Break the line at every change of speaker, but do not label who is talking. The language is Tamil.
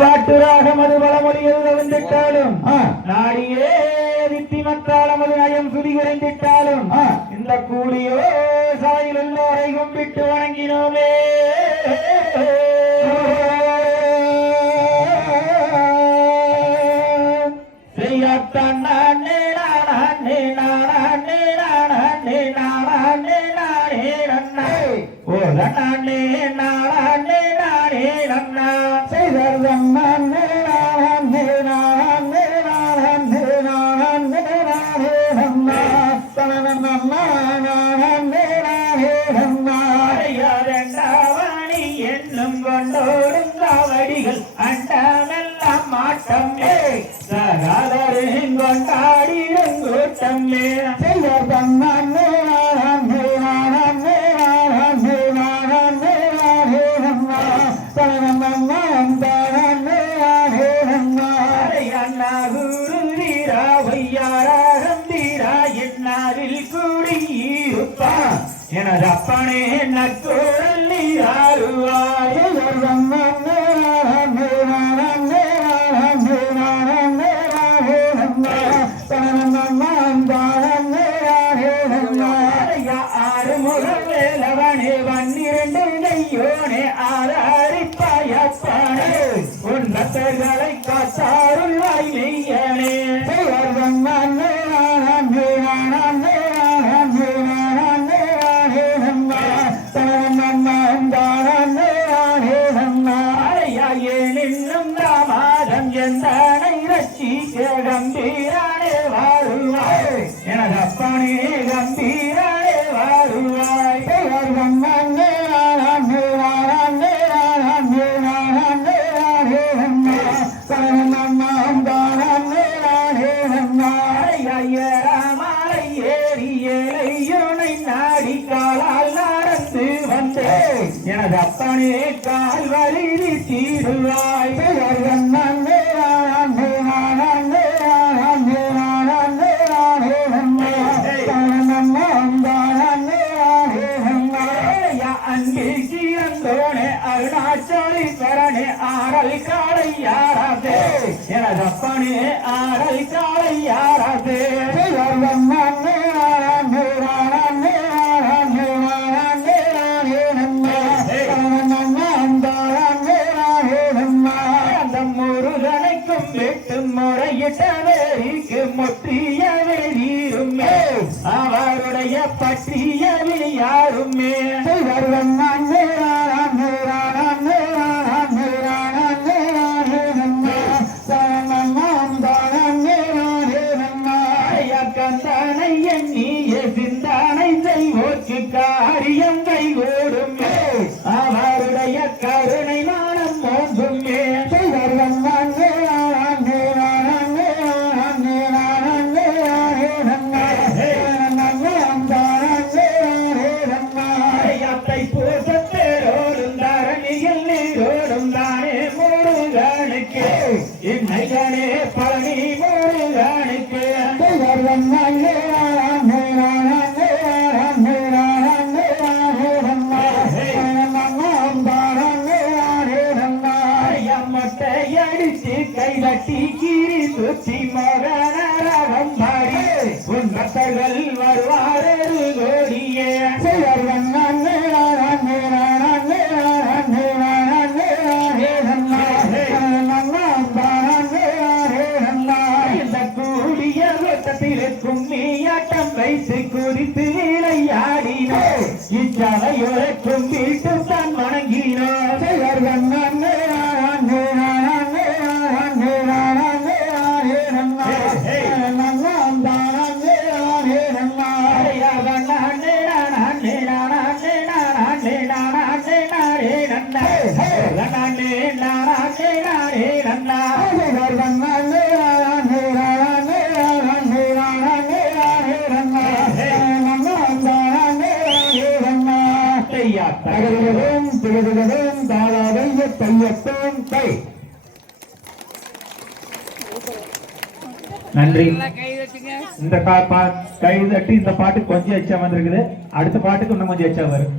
வாட்டுராகம் அது பலமொழிகள் வந்துட்டாலும்
ஆ.
நாடியே வித்திமத்தாலும் அது நயம் சுதி குறைந்திட்டாலும்
ஆ.
இந்த கூலியோ சாயில் உள்ளோரை கும்பிட்டு வணங்கினோமே செய்யத்தான் நானே நானே நானே நானே நானே நானே நன்னா ஓ நானே நானே என்னும் கொண்டோடும் காவடிகள் அண்டமெல்லாம் மாட்டமே சகாதரும் கொண்டாடிடும் கூட்டமே
செய்தர்தம் நானே நானே நானே நானே
என்னாரில் கூடியிருப்பா எனது அப்பனே நற்கோழல் நீராறுவாய்
செய்தர்தம் நானே நானே நானே நானே நானே நானே நன்னா
எனது அப்பனே கால் வலி தீருவாய்
பெயர் நானே நானே நானே நானே நானே நானே நன்னா
அருணாச்சலி சரணே ஆரல் காலை யாராதே. எனது அப்பனே ஆரல் காலை யாராதே. முருகனைக்கும் விட்டு முறையிட்ட வேரிக்கு முற்றிய வெளியுமே அவருடைய பற்றிய யாருமே
செய்தர்தம் நானே நானே நானே நன்னா
கந்தனை எண்ணிய சிந்தனை செய்வோர்க்கு காரியம் கைகூடுமே பக்தர்கள் வருவாரே கோடியே.
செய்தர்தம் நானே நானே நானே நானே நானே நானே நன்னா தனனன்னா நானே நானே நன்னா
இந்த கூடிய வெட்டத்தில் கும்மியாட்டம் வைத்து குறித்து விளையாடினோ இச்சவையோரை கும்பிட்டு தான்
தகவலும் திகழ்களும் தாளாவைய தையத்தும் தை
நன்றி இந்த கை தட்டி இந்த பாட்டு கொஞ்சம் எச்சா வந்திருக்குது. அடுத்த பாட்டுக்கு இன்னும் கொஞ்சம் எச்சா வரும்.